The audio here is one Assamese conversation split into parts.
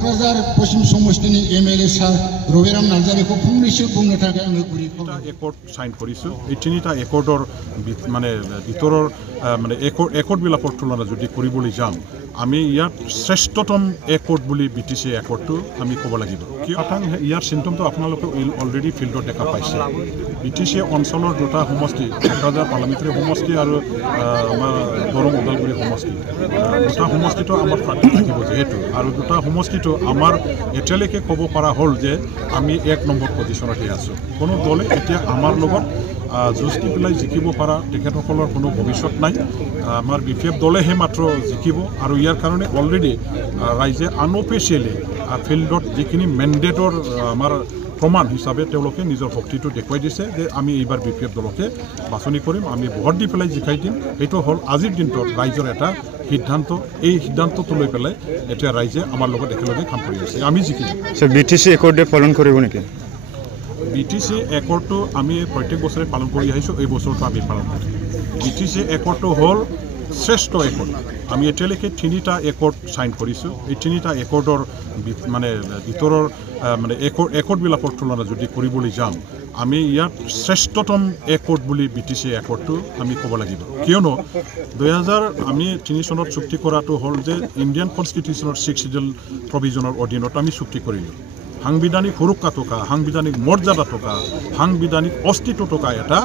क'क्राझार पश्चिम समष्टिनि एमएलए सार रबिराम नार्जारिखौ फंनैसो बुंनो थाखाय आङो गुरै एकर्ड साइन करिছোঁ এই তিনিটা একৰ্ডৰ মানে ভিতৰৰ মানে একৰ্ডবিলাকৰ তুলনা যদি কৰিবলৈ যাওঁ আমি ইয়াত শ্ৰেষ্ঠতম একৰ্ড বুলি BTC একৰ্ডটো আমি ক'ব লাগিব কিয়নো ইয়াৰ চিন্টমটো আপোনালোকে অলৰেডি ফিল্ডত দেখা পাইছে BTC অঞ্চলৰ দুটা সমষ্টি কক্ৰাঝাৰ পাৰ্লামেণ্টাৰী সমষ্টি আৰু আমাৰ দৰং ওদালগুৰি সমষ্টি দুটা সমষ্টিটো আমাৰ প্ৰাৰ্থী থাকিব যিহেতু আৰু দুটা সমষ্টিটো আমাৰ এতিয়ালৈকে ক'ব পৰা হ'ল যে আমি 1 নম্বৰ পজিশ্যনতে আছোঁ কোনো দলে এতিয়া আমাৰ লগত যুঁজ দি পেলাই জিকিব পৰা তেখেতসকলৰ কোনো ভৱিষ্যত নাই আমাৰ BPF দলেহে মাত্ৰ জিকিব আৰু ইয়াৰ কাৰণে অলৰেডি ৰাইজে আনঅফিচিয়েলি ফিল্ডত যিখিনি মেণ্ডেটৰ আমাৰ প্ৰমাণ হিচাপে তেওঁলোকে নিজৰ শক্তিটো দেখুৱাই দিছে যে আমি এইবাৰ BPF দলকে বাছনি কৰিম আমি ভোট দি পেলাই জিকাই দিম এইটো হ'ল আজিৰ দিনটোত ৰাইজৰ এটা সিদ্ধান্ত এই সিদ্ধান্তটো লৈ পেলাই এতিয়া ৰাইজে আমাৰ লগত একেলগে কাম কৰি আছে আমি জিকিম BTC একৰ্ডে পালন কৰিব নেকি BTC একৰ্ডটো আমি প্ৰত্যেক বছৰে পালন কৰি আহিছোঁ এই বছৰটো আমি পালন কৰিম BTC একৰ্ডটো হ'ল শ্ৰেষ্ঠ একৰ্ড আমি এতিয়ালৈকে 3টা একৰ্ড সাইন কৰিছোঁ এই 3টা একৰ্ডৰ মানে ভিতৰৰ মানে একৰ্ডবিলাকৰ তুলনা যদি কৰিবলৈ যাওঁ আমি ইয়াত শ্ৰেষ্ঠতম একৰ্ড বুলি BTC একৰ্ডটো আমি ক'ব লাগিব কিয়নো 2000 আমি 3 চনত চুক্তি কৰাটো হ'ল যে ইণ্ডিয়ান কনষ্টিটিউশ্যনৰ 6 শিডিউল প্ৰভিজনৰ অধীনত আমি চুক্তি কৰিলোঁ সাংবিধানিক সুৰক্ষা থকা সাংবিধানিক মৰ্যাদা থকা সাংবিধানিক অস্তিত্ব থকা এটা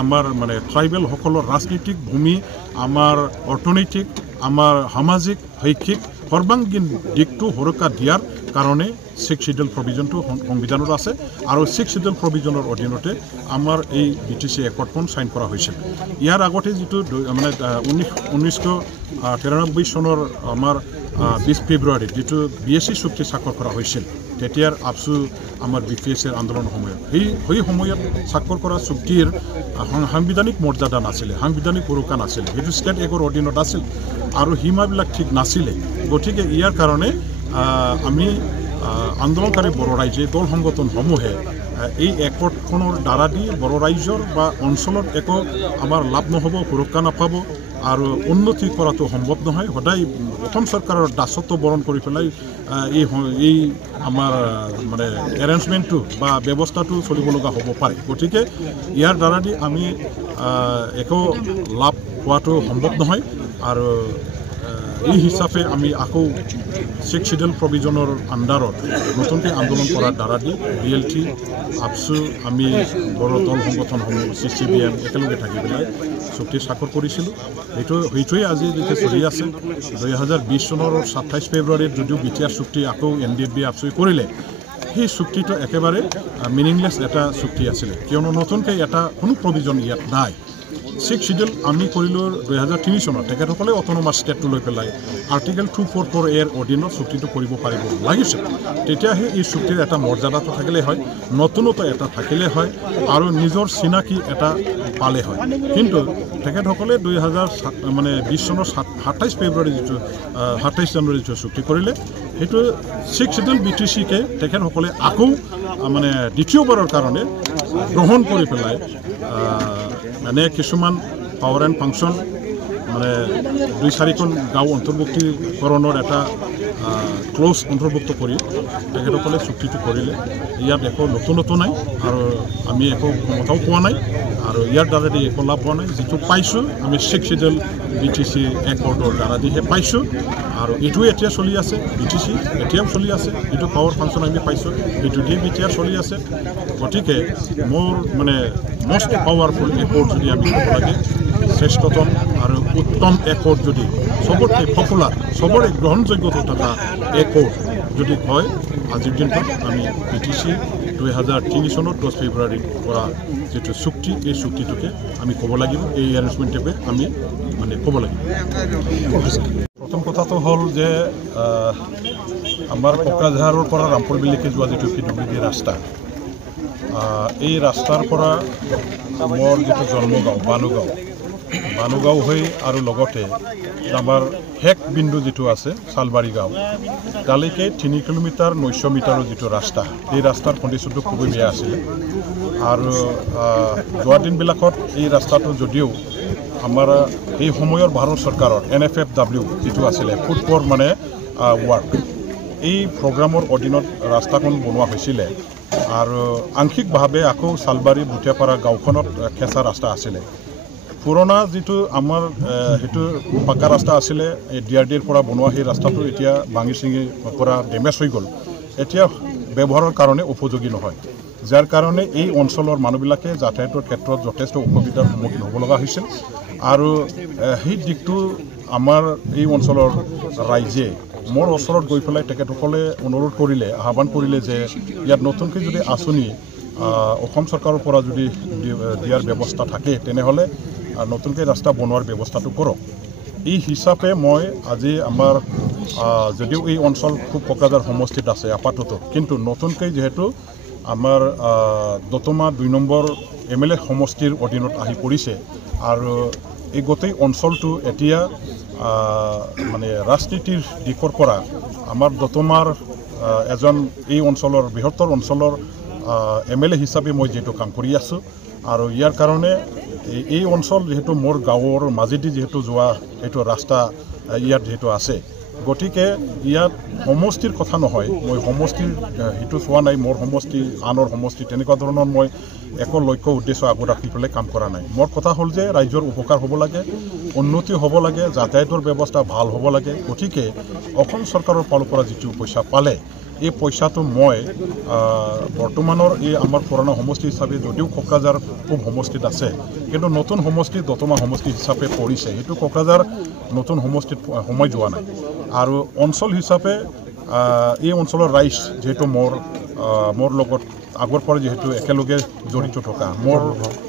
আমাৰ মানে ট্ৰাইবেল সকলৰ ৰাজনৈতিক ভূমি আমাৰ অৰ্থনৈতিক আমাৰ সামাজিক শৈক্ষিক সৰ্বাংগীন দিকটো সুৰক্ষা দিয়াৰ কাৰণে 6 শিডিউল প্ৰভিজনটো সংবিধানত আছে আৰু 6 শিডিউল প্ৰভিজনৰ অধীনতে আমাৰ এই BTC একৰ্ডখন সাইন কৰা হৈছিল ইয়াৰ আগতে যেটো মানে 1993 চনৰ আমাৰ 20 ফেব্ৰুৱাৰী যেটো BSc চুক্তি স্বাক্ষৰ কৰা হৈছিল তেতিয়াৰ আপসু আমাৰ BPSৰ আন্দোলন সময়ত এই সময়ত স্বাক্ষৰ কৰা চুক্তিৰ সাংবিধানিক মৰ্যাদা নাছিল সাংবিধানিক সুৰক্ষা নাছিল হেতু ষ্টেট একৰ অধীনত আছিল আৰু সীমাবিলাক ঠিক নাছিল গতিকে ইয়াৰ কাৰণে আমি আন্দোলনকাৰী বড় ৰাইজে দল সংগঠনসমূহে এই একৰ্ডখনৰ দ্বাৰা দি বড় ৰাইজৰ বা অঞ্চলত একো আমাৰ লাভ নহ'ব সুৰক্ষা নাপাব আৰু উন্নতি কৰাটো সম্ভৱ নহয় সদায় অসম চৰকাৰৰ দাসত্ব বৰণ কৰি পেলাই এই আমাৰ মানে এৰেঞ্জমেণ্টটো বা ব্যৱস্থাটো চলিব লগা হ'ব পাৰে গতিকে ইয়াৰ দ্বাৰা দি আমি একো লাভ হোৱাটো সম্ভৱ নহয় আৰু এই হিচাপে আমি আকৌ 6 শিডিউল প্ৰভিজনৰ আণ্ডাৰত নতুনকৈ আন্দোলন কৰাৰ দ্বাৰা দি BLT আপসু আমি বড় দল সংগঠনসমূহ CCBM একেলগে থাকি পেলাই চুক্তি স্বাক্ষৰ কৰিছিলোঁ সেইটোৱে আজি যেতিয়া চলি আছে 2020 চনৰ 27 ফেব্ৰুৱাৰীত যদিও BTR চুক্তি আকৌ NDFB আপসুই কৰিলে সেই চুক্তিটো একেবাৰে মিনিংলেছ এটা চুক্তি আছিলে কিয়নো নতুনকৈ এটা কোনো প্ৰভিজন ইয়াত নাই 6 শিডিউল আমি কৰিলোঁ 2003 চনত তেখেতসকলে অট'নমাছ ষ্টেটটো লৈ পেলাই আৰ্টিকেল 244 এৰ অধীনত চুক্তিটো কৰিব পাৰিব লাগিছিল তেতিয়াহে এই চুক্তিৰ এটা মৰ্যাদাটো থাকিলে হয় নতুনত্ব এটা থাকিলে হয় আৰু নিজৰ চিনাকি এটা পালে হয় কিন্তু তেখেতসকলে 2020 চনৰ 27 ফেব্ৰুৱাৰী যেটো 27 জানুৱাৰী যেটো চুক্তি কৰিলে সেইটো 6 শিডিউল BTCকে তেখেতসকলে আকৌ মানে দ্বিতীয়বাৰৰ কাৰণে গ্ৰহণ কৰি পেলাই মানে কিছুমান পাৱাৰ এণ্ড ফাংচন মানে 2-4খন গাঁও অন্তৰ্ভুক্তিকৰণৰ এটা ক্লোজ অন্তৰ্ভুক্ত কৰি তেখেতসকলে চুক্তিটো কৰিলে ইয়াত একো নতুনত্ব নাই আৰু আমি একো ক্ষমতাও পোৱা নাই আৰু ইয়াৰ দ্বাৰা দি একো লাভ হোৱা নাই যিটো পাইছোঁ আমি 6 শিডিউল BTC একৰ্ডৰ দ্বাৰা দিহে পাইছোঁ আৰু এইটোৱে এতিয়া চলি আছে BTC এতিয়াও চলি আছে এইটো পাৱাৰ ফাংচন আমি পাইছোঁ এইটো দিয়ে BTR চলি আছে গতিকে মোৰ মানে মষ্ট পাৱাৰফুল একৰ্ড যদি আমি ক'ব লাগে শ্ৰেষ্ঠতম আৰু উত্তম একৰ্ড যদি সবতকৈ পপুলাৰ সবৰে গ্ৰহণযোগ্যতা থকা একৰ্ড যদি কয় আজিৰ দিনটোত আমি BTC 2003 চনত 10 ফেব্ৰুৱাৰীত কৰা যেটো চুক্তি এই চুক্তিটোকে আমি ক'ব লাগিব এই এৰেঞ্জমেণ্টে আমি মানে ক'ব লাগিব প্ৰথম কথাটো হ'ল যে আমাৰ কোকৰাঝাৰৰ পৰা ৰামপুৰবিলৈকে যোৱা যেটো PWD ৰাস্তা এই ৰাস্তাৰ পৰা মোৰ যেটো জন্মগাঁও বানুগাঁও হৈ আৰু লগতে আমাৰ হেক বিন্দু যেটো আছে চালবাৰী গাঁও তালৈকে 3 কিলোমিটাৰ 900 মিটাৰৰ যেটো ৰাস্তা এই ৰাস্তাৰ কণ্ডিশ্যনটো খুবেই বেয়া আছিল আৰু যোৱা দিনবিলাকত এই ৰাস্তাটো যদিও আমাৰ এই সময়ৰ ভাৰত চৰকাৰৰ NFFW যেটো আছিলে ফুড ফৰ মানে ৱাৰ্ক এই প্ৰগ্ৰামৰ অধীনত ৰাস্তাখন বনোৱা হৈছিলে আৰু আংশিকভাৱে আকৌ চালবাৰী বুটিয়াপাৰা গাঁওখনত কেঁচা ৰাস্তা আছিলে পুৰণা যিটো আমাৰ সেইটো পাকা ৰাস্তা আছিলে এই DRDৰ পৰা বনোৱা সেই ৰাস্তাটো এতিয়া ভাঙি চিঙি পৰা ডেমেজ হৈ গ'ল এতিয়া ব্যৱহাৰৰ কাৰণে উপযোগী নহয় যাৰ কাৰণে এই অঞ্চলৰ মানুহবিলাকে যাতায়াতৰ ক্ষেত্ৰত যথেষ্ট অসুবিধাৰ সন্মুখীন হ'ব লগা হৈছিল আৰু সেই দিশটো আমাৰ এই অঞ্চলৰ ৰাইজে মোৰ ওচৰত গৈ পেলাই তেখেতসকলে অনুৰোধ কৰিলে আহ্বান কৰিলে যে ইয়াত নতুনকৈ যদি আঁচনি অসম চৰকাৰৰ পৰা যদি দিয়াৰ ব্যৱস্থা থাকে তেনেহ'লে নতুনকৈ ৰাস্তা বনোৱাৰ ব্যৱস্থাটো কৰক এই হিচাপে মই আজি আমাৰ যদিও এই অঞ্চল খুব কোকৰাঝাৰ সমষ্টিত আছে আপাতত কিন্তু নতুনকৈ যিহেতু আমাৰ দতমা 2 নম্বৰ MLA সমষ্টিৰ অধীনত আহি পৰিছে আৰু এই গোটেই অঞ্চলটো এতিয়া মানে ৰাজনীতিৰ দিশৰ পৰা আমাৰ দতমাৰ এজন এই অঞ্চলৰ বৃহত্তৰ অঞ্চলৰ MLA হিচাপে মই যেহেতু কাম কৰি আছোঁ আৰু ইয়াৰ কাৰণে এই অঞ্চল যেহেতু মোৰ গাঁৱৰ মাজেদি যেহেতু যোৱা এইটো ৰাস্তা ইয়াত যেহেতু আছে গতিকে ইয়াত সমষ্টিৰ কথা নহয় মই সমষ্টিৰ হিটো চোৱা নাই মোৰ সমষ্টি আনৰ সমষ্টি তেনেকুৱা ধৰণৰ মই একো লক্ষ্য উদ্দেশ্য আগত ৰাখি পেলাই কাম কৰা নাই মোৰ কথা হ'ল যে ৰাইজৰ উপকাৰ হ'ব লাগে উন্নতি হ'ব লাগে যাতায়াতৰ ব্যৱস্থা ভাল হ'ব লাগে গতিকে অসম চৰকাৰৰ ফালৰ পৰা যিটো পইচা পালে এই পইচাটো মই বৰ্তমানৰ এই আমাৰ পুৰণা সমষ্টি হিচাপে যদিও কোকৰাঝাৰ পূব সমষ্টিত আছে কিন্তু নতুন সমষ্টি দতমা সমষ্টি হিচাপে পৰিছে সেইটো কোকৰাঝাৰ নতুন সমষ্টিত সময় যোৱা নাই আৰু অঞ্চল হিচাপে এই অঞ্চলৰ ৰাইজ যেহেতু মোৰ লগত আগৰ পৰা যেহেতু একেলগে জড়িত থকা মোৰ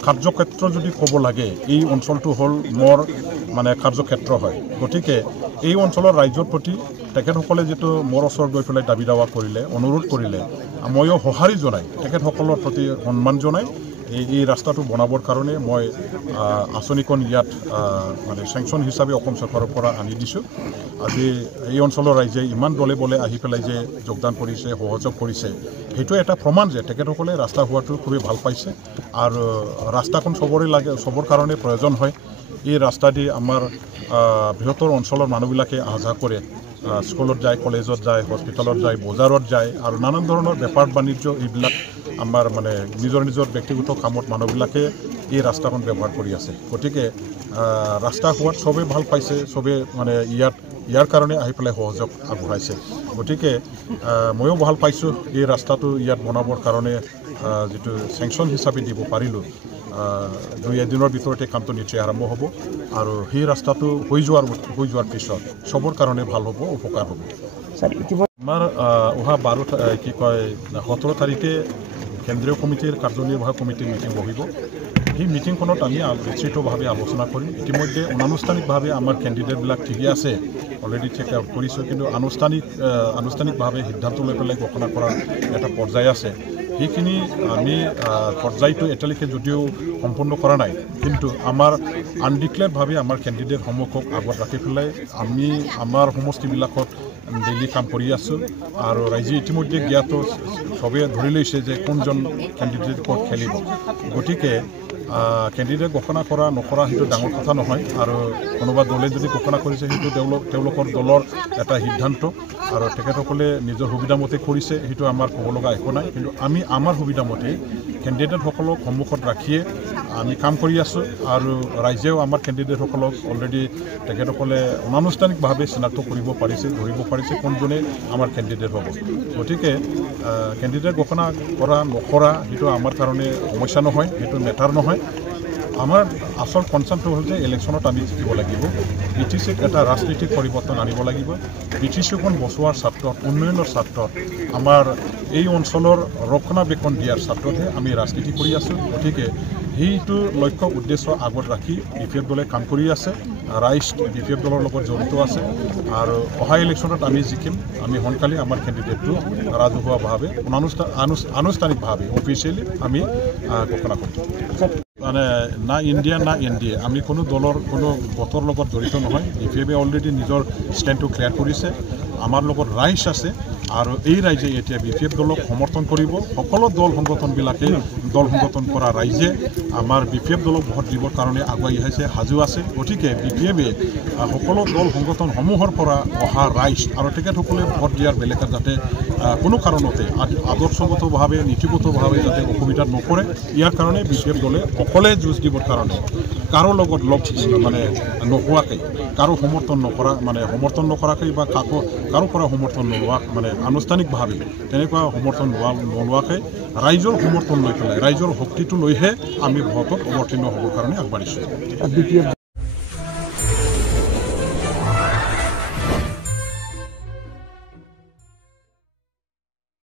কাৰ্যক্ষেত্ৰ যদি ক'ব লাগে এই অঞ্চলটো হ'ল মোৰ মানে কাৰ্যক্ষেত্ৰ হয় গতিকে এই অঞ্চলৰ ৰাইজৰ প্ৰতি তেখেতসকলে যেটো মোৰ ওচৰত গৈ পেলাই দাবী দাৱা কৰিলে অনুৰোধ কৰিলে ময়ো সঁহাৰি জনাই তেখেতসকলৰ প্ৰতি সন্মান জনাই এই ৰাস্তাটো বনাবৰ কাৰণে মই আঁচনিখন ইয়াত মানে চেংচন হিচাপে অসম চৰকাৰৰ পৰা আনি দিছোঁ আজি এই অঞ্চলৰ ৰাইজে ইমান দলে বলে আহি পেলাই যে যোগদান কৰিছে সহযোগ কৰিছে সেইটো এটা প্ৰমাণ যে তেখেতসকলে ৰাস্তা হোৱাটো খুবেই ভাল পাইছে আৰু ৰাস্তাখন চবৰ কাৰণে প্ৰয়োজন হয় এই ৰাস্তা দি আমাৰ বৃহত্তৰ অঞ্চলৰ মানুহবিলাকে অহা যোৱা কৰে স্কুলত যায় কলেজত যায় হস্পিটেলত যায় বজাৰত যায় আৰু নানান ধৰণৰ বেপাৰ বাণিজ্য এইবিলাক আমাৰ মানে নিজৰ ব্যক্তিগত কামত মানুহবিলাকে এই ৰাস্তাখন ব্যৱহাৰ কৰি আছে গতিকে ৰাস্তা হোৱাত চবেই ভাল পাইছে চবেই মানে ইয়াৰ কাৰণে আহি পেলাই সহযোগ আগবঢ়াইছে গতিকে ময়ো ভাল পাইছোঁ এই ৰাস্তাটো ইয়াত বনাবৰ কাৰণে যিটো চেংচন হিচাপে দিব পাৰিলোঁ 2 দিনৰ ভিতৰতে কামটো নিশ্চয় আৰম্ভ হ'ব আৰু সেই ৰাস্তাটো হৈ যোৱাৰ পিছত চবৰ কাৰণে ভাল হ'ব উপকাৰ হ'ব আমাৰ অহা 17 তাৰিখে কেন্দ্ৰীয় কমিটিৰ কাৰ্যনিৰ্বাহক কমিটিৰ মিটিং বহিব সেই মিটিংখনত আমি বিস্তৃতভাৱে আলোচনা কৰিম ইতিমধ্যে অনানুষ্ঠানিকভাৱে আমাৰ কেণ্ডিডেটবিলাক ঠিকে আছে অলৰেডি চেক আউট কৰিছোঁ কিন্তু আনুষ্ঠানিকভাৱে সিদ্ধান্ত লৈ পেলাই ঘোষণা কৰাৰ এটা পৰ্যায় আছে সেইখিনি আমি পৰ্যায়টো এতিয়ালৈকে যদিও সম্পূৰ্ণ কৰা নাই কিন্তু আমাৰ আনডিক্লেয়াৰভাৱে আমাৰ কেণ্ডিডেটসমূহক আগত ৰাখি পেলাই আমি আমাৰ সমষ্টিবিলাকত ডেইলি কাম কৰি আছোঁ আৰু ৰাইজে ইতিমধ্যে জ্ঞাত চবে ধৰি লৈছে যে কোনজন কেণ্ডিডেট ক'ত খেলিব গতিকে কেণ্ডিডেট ঘোষণা কৰা নকৰা সেইটো ডাঙৰ কথা নহয় আৰু কোনোবা দলে যদি ঘোষণা কৰিছে সেইটো তেওঁলোকৰ দলৰ এটা সিদ্ধান্ত আৰু তেখেতসকলে নিজৰ সুবিধামতে কৰিছে সেইটো আমাৰ ক'ব লগা একো নাই কিন্তু আমি আমাৰ সুবিধামতে কেণ্ডিডেটসকলক সন্মুখত ৰাখিয়ে আমি কাম কৰি আছোঁ আৰু ৰাইজেও আমাৰ কেণ্ডিডেটসকলক অলৰেডি তেখেতসকলে অনানুষ্ঠানিকভাৱে চিনাক্ত কৰিব পাৰিছে ধৰিব পাৰিছে কোনজনে আমাৰ কেণ্ডিডেট হ'ব গতিকে কেণ্ডিডেট ঘোষণা কৰা নকৰা সেইটো আমাৰ কাৰণে সমস্যা নহয় সেইটো মেটাৰ নহয় আমাৰ আচল কনচাৰ্ণটো হ'ল যে ইলেকশ্যনত আমি জিকিব লাগিব BTCক এটা ৰাজনৈতিক পৰিৱৰ্তন আনিব লাগিব BTCখন বচোৱাৰ স্বাৰ্থত উন্নয়নৰ স্বাৰ্থত আমাৰ এই অঞ্চলৰ ৰক্ষণাবেক্ষণ দিয়াৰ স্বাৰ্থতহে আমি ৰাজনীতি কৰি আছোঁ গতিকে সেইটো লক্ষ্য উদ্দেশ্য আগত ৰাখি BPF দলে কাম কৰি আছে ৰাইজ BPF দলৰ লগত জড়িত আছে আৰু অহা ইলেকশ্যনত আমি জিকিম আমি সোনকালে আমাৰ কেণ্ডিডেটটো ৰাজহুৱাভাৱে আনুষ্ঠানিকভাৱে অফিচিয়েলি আমি ঘোষণা কৰিম মানে না ইণ্ডিয়া না NDA আমি কোনো দলৰ কোনো গোটৰ লগত জড়িত নহয় BPFে অলৰেডি নিজৰ ষ্টেণ্ডটো ক্লিয়াৰ কৰিছে আমাৰ লগত ৰাইজ আছে আৰু এই ৰাইজে এতিয়া BPF দলক সমৰ্থন কৰিব সকলো দল সংগঠনবিলাকে দল সংগঠন কৰা ৰাইজে আমাৰ BPF দলক ভোট দিবৰ কাৰণে আগুৱাই আহিছে সাজু আছে গতিকে BPF-এ সকলো দল সংগঠনসমূহৰ পৰা অহা ৰাইজ আৰু তেখেতসকলে ভোট দিয়াৰ বেলেগত যাতে কোনো কাৰণতে আদৰ্শগতভাৱে নীতিগতভাৱে যাতে অসুবিধাত নপৰে ইয়াৰ কাৰণে BPF দলে অকলে যুঁজ দিবৰ কাৰণে কাৰো লগত লগ মানে নোহোৱাকৈ কাৰো সমৰ্থন নকৰাকৈ বা কাৰো পৰা সমৰ্থন নোলোৱা মানে আনুষ্ঠানিকভাৱে তেনেকুৱা সমৰ্থন নোলোৱাকৈ ৰাইজৰ সমৰ্থন লৈ পেলাই ৰাইজৰ শক্তিটো লৈহে আমি ভোটত অৱতীৰ্ণ হ'বৰ কাৰণে আগবাঢ়িছোঁ। BPF